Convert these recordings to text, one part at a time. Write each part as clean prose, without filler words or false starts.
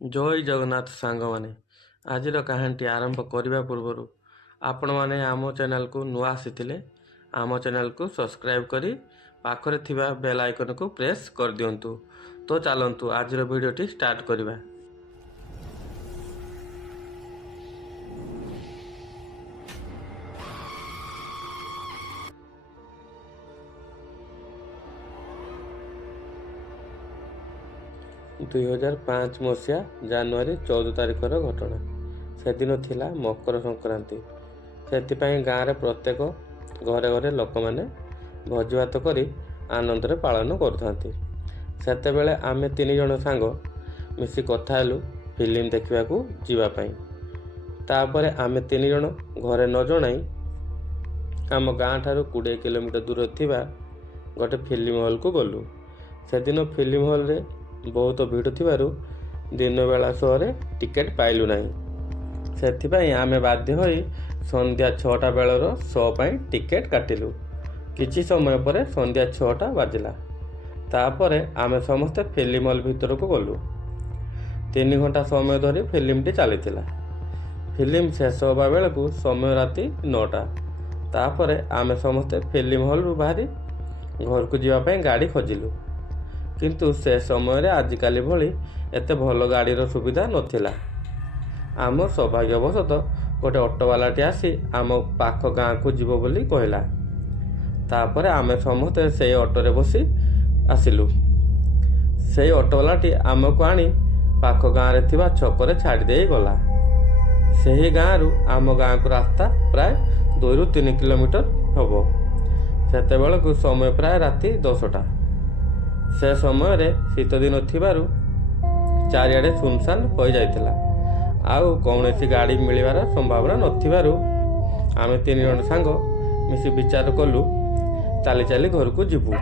ଜୟ ଜଗନ୍ନାଥ ସାଙ୍ଗମାନେ। ଆଜିର କାହାଣୀଟି ଆରମ୍ଭ କରିବା ପୂର୍ବରୁ ଆପଣମାନେ ଆମ ଚ୍ୟାନେଲକୁ ନୂଆ ଆସିଥିଲେ ଆମ ଚ୍ୟାନେଲକୁ ସବସ୍କ୍ରାଇବ୍ କରି ପାଖରେ ଥିବା ବେଲ୍ ଆଇକନକୁ ପ୍ରେସ୍ କରିଦିଅନ୍ତୁ। ତ ଚାଲନ୍ତୁ ଆଜିର ଭିଡ଼ିଓଟି ଷ୍ଟାର୍ଟ କରିବା। ଦୁଇ ହଜାର 5 ମସିହା ଜାନୁଆରୀ 14 ତାରିଖର ଘଟଣା। ସେଦିନ ଥିଲା ମକର ସଂକ୍ରାନ୍ତି। ସେଥିପାଇଁ ଗାଁରେ ପ୍ରତ୍ୟେକ ଘରେ ଘରେ ଲୋକମାନେ ଭୋଜିଭାତ କରି ଆନନ୍ଦରେ ପାଳନ କରୁଥାନ୍ତି। ସେତେବେଳେ ଆମେ 3 ଜଣ ସାଙ୍ଗ ମିଶି କଥା ହେଲୁ ଫିଲ୍ମ ଦେଖିବାକୁ ଯିବା ପାଇଁ। ତାପରେ ଆମେ 3 ଜଣ ଘରେ ନ ଜଣାଇ ଆମ ଗାଁ ଠାରୁ 20 କିଲୋମିଟର ଦୂର ଥିବା ଗୋଟେ ଫିଲ୍ମ ହଲ୍କୁ ଗଲୁ। ସେଦିନ ଫିଲ୍ମ ହଲ୍ରେ ବହୁତ ଭିଡ଼ ଥିବାରୁ ଦିନବେଳା ଶୋରେ ଟିକେଟ୍ ପାଇଲୁ ନାହିଁ। ସେଥିପାଇଁ ଆମେ ବାଧ୍ୟ ହୋଇ ସନ୍ଧ୍ୟା 6ଟା ବେଳର ଶୋ ପାଇଁ ଟିକେଟ୍ କାଟିଲୁ। କିଛି ସମୟ ପରେ ସନ୍ଧ୍ୟା 6ଟା ବାଜିଲା। ତାପରେ ଆମେ ସମସ୍ତେ ଫିଲ୍ମ ହଲ୍ ଭିତରକୁ ଗଲୁ। 3 ଘଣ୍ଟା ସମୟ ଧରି ଫିଲ୍ମଟି ଚାଲିଥିଲା। ଫିଲ୍ମ ଶେଷ ହେବା ବେଳକୁ ସମୟ ରାତି 9ଟା। ତାପରେ ଆମେ ସମସ୍ତେ ଫିଲ୍ମ ହଲ୍ରୁ ବାହାରି ଘରକୁ ଯିବା ପାଇଁ ଗାଡ଼ି ଖୋଜିଲୁ। କିନ୍ତୁ ସେ ସମୟରେ ଆଜିକାଲି ଭଳି ଏତେ ଭଲ ଗାଡ଼ିର ସୁବିଧା ନଥିଲା। ଆମ ସୌଭାଗ୍ୟବଶତଃ ଗୋଟେ ଅଟୋବାଲାଟି ଆସି ଆମ ପାଖ ଗାଁକୁ ଯିବ ବୋଲି କହିଲା। ତାପରେ ଆମେ ସମସ୍ତେ ସେଇ ଅଟୋରେ ବସି ଆସିଲୁ। ସେଇ ଅଟୋବାଲାଟି ଆମକୁ ଆଣି ପାଖ ଗାଁରେ ଥିବା ଛକରେ ଛାଡ଼ି ଦେଇ ଗଲା। ସେହି ଗାଁରୁ ଆମ ଗାଁକୁ ରାସ୍ତା ପ୍ରାୟ 2ରୁ 3 କିଲୋମିଟର ହେବ। ସେତେବେଳକୁ ସମୟ ପ୍ରାୟ ରାତି 10ଟା। ସେ ସମୟରେ ଶୀତଦିନ ଥିବାରୁ ଚାରିଆଡ଼େ ସୁନସାନ ହୋଇଯାଇଥିଲା। ଆଉ କୌଣସି ଗାଡ଼ି ମିଳିବାର ସମ୍ଭାବନା ନଥିବାରୁ ଆମେ 3 ଜଣ ସାଙ୍ଗ ମିଶି ବିଚାର କଲୁ ଚାଲି ଚାଲି ଘରକୁ ଯିବୁ।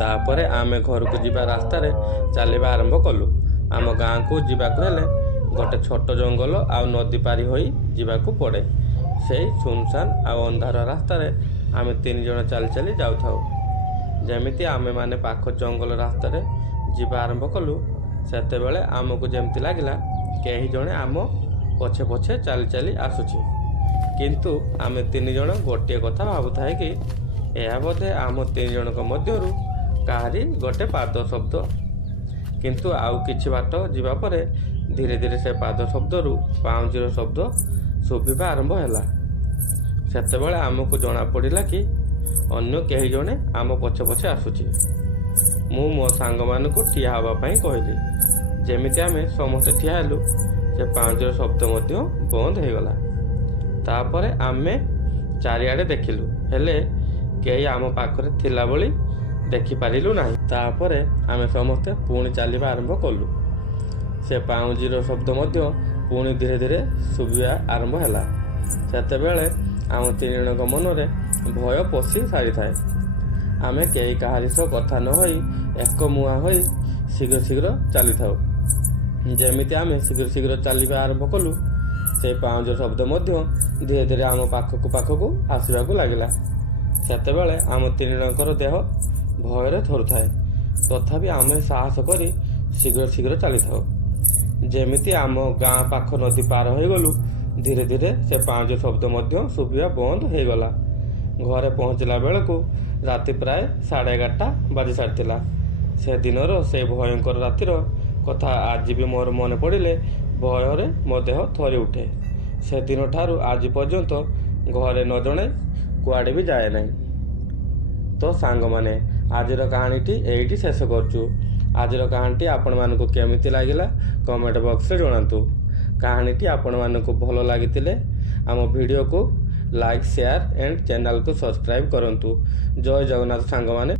ତାପରେ ଆମେ ଘରକୁ ଯିବା ରାସ୍ତାରେ ଚାଲିବା ଆରମ୍ଭ କଲୁ। ଆମ ଗାଁକୁ ଯିବାକୁ ହେଲେ ଗୋଟେ ଛୋଟ ଜଙ୍ଗଲ ଆଉ ନଦୀ ପାରି ହୋଇ ଯିବାକୁ ପଡ଼େ। ସେଇ ସୁନସାନ ଆଉ ଅନ୍ଧାର ରାସ୍ତାରେ ଆମେ 3 ଜଣ ଚାଲି ଚାଲି ଯାଉଥାଉ। ଯେମିତି ଆମେମାନେ ପାଖ ଜଙ୍ଗଲ ରାସ୍ତାରେ ଯିବା ଆରମ୍ଭ କଲୁ ସେତେବେଳେ ଆମକୁ ଯେମିତି ଲାଗିଲା କେହି ଜଣେ ଆମ ପଛେ ପଛେ ଚାଲି ଚାଲି ଆସୁଛି। କିନ୍ତୁ ଆମେ 3 ଜଣ ଗୋଟିଏ କଥା ଭାବୁଥାଏ କି ଏହା ବୋଧେ ଆମ 3 ଜଣଙ୍କ ମଧ୍ୟରୁ କାହାରି ଗୋଟେ ପାଦ ଶବ୍ଦ। କିନ୍ତୁ ଆଉ କିଛି ବାଟ ଯିବା ପରେ ଧୀରେ ଧୀରେ ସେ ପାଦ ଶବ୍ଦରୁ ପାଉଁଜିର ଶବ୍ଦ ଶୁଭିବା ଆରମ୍ଭ ହେଲା। ସେତେବେଳେ ଆମକୁ ଜଣାପଡ଼ିଲା କି ଅନ୍ୟ କେହି ଜଣେ ଆମ ପଛେ ପଛେ ଆସୁଛି। ମୁଁ ମୋ ସାଙ୍ଗମାନଙ୍କୁ ଠିଆ ହେବା ପାଇଁ କହିଲି। ଯେମିତି ଆମେ ସମସ୍ତେ ଠିଆ ହେଲୁ ସେ ପାଉଁଜିର ଶବ୍ଦ ମଧ୍ୟ ବନ୍ଦ ହୋଇଗଲା। ତାପରେ ଆମେ ଚାରିଆଡ଼େ ଦେଖିଲୁ, ହେଲେ କେହି ଆମ ପାଖରେ ଥିଲା ଭଳି ଦେଖିପାରିଲୁ ନାହିଁ। ତାପରେ ଆମେ ସମସ୍ତେ ପୁଣି ଚାଲିବା ଆରମ୍ଭ କଲୁ। ସେ ପାଉଁଜିର ଶବ୍ଦ ମଧ୍ୟ ପୁଣି ଧୀରେ ଧୀରେ ଶୁଭିବା ଆରମ୍ଭ ହେଲା। ସେତେବେଳେ ଆମ 3 ଜଣଙ୍କ ମନରେ ଭୟ ପଶି ସାରିଥାଏ। ଆମେ କେହି କାହାରି ସହ କଥା ନ ହୋଇ ଏକମୁହାଁ ହୋଇ ଶୀଘ୍ର ଶୀଘ୍ର ଚାଲିଥାଉ। ଯେମିତି ଆମେ ଶୀଘ୍ର ଶୀଘ୍ର ଚାଲିବା ଆରମ୍ଭ କଲୁ ସେଇ ପାଉଁଜିର ଶବ୍ଦ ମଧ୍ୟ ଧୀରେ ଧୀରେ ଆମ ପାଖକୁ ଆସିବାକୁ ଲାଗିଲା। ସେତେବେଳେ ଆମ 3 ଜଣଙ୍କର ଦେହ ଭୟରେ ଥରୁଥାଏ। ତଥାପି ଆମେ ସାହସ କରି ଶୀଘ୍ର ଶୀଘ୍ର ଚାଲିଥାଉ। ଯେମିତି ଆମ ଗାଁ ପାଖ ନଦୀ ପାର ହୋଇଗଲୁ ଧୀରେ ଧୀରେ ସେ ପାଉଁଜି ଶବ୍ଦ ମଧ୍ୟ ଶୁଭିବା ବନ୍ଦ ହୋଇଗଲା। ଘରେ ପହଞ୍ଚିଲା ବେଳକୁ ରାତି ପ୍ରାୟ 11:30 ବାଜି ସାରିଥିଲା। ସେଦିନର ସେ ଭୟଙ୍କର ରାତିର କଥା ଆଜି ବି ମୋର ମନେ ପଡ଼ିଲେ ଭୟରେ ମୋ ଦେହ ଥରି ଉଠେ। ସେଦିନ ଠାରୁ ଆଜି ପର୍ଯ୍ୟନ୍ତ ଘରେ ନ ଜଣାଇ କୁଆଡ଼େ ବି ଯାଏ ନାହିଁ। ତ ସାଙ୍ଗମାନେ ଆଜିର କାହାଣୀଟି ଏଇଠି ଶେଷ କରୁଛୁ। ଆଜିର କାହାଣୀଟି ଆପଣମାନଙ୍କୁ କେମିତି ଲାଗିଲା କମେଣ୍ଟ ବକ୍ସରେ ଜଣାନ୍ତୁ। କାହାଣୀଟି ଆପଣମାନଙ୍କୁ ଭଲ ଲାଗିଥିଲେ ଆମ ଭିଡ଼ିଓକୁ ଲାଇକ୍, ସେୟାର ଏଣ୍ଡ ଚ୍ୟାନେଲକୁ ସବସ୍କ୍ରାଇବ୍ କରନ୍ତୁ। ଜୟ ଜଗନ୍ନାଥ ସାଙ୍ଗମାନେ।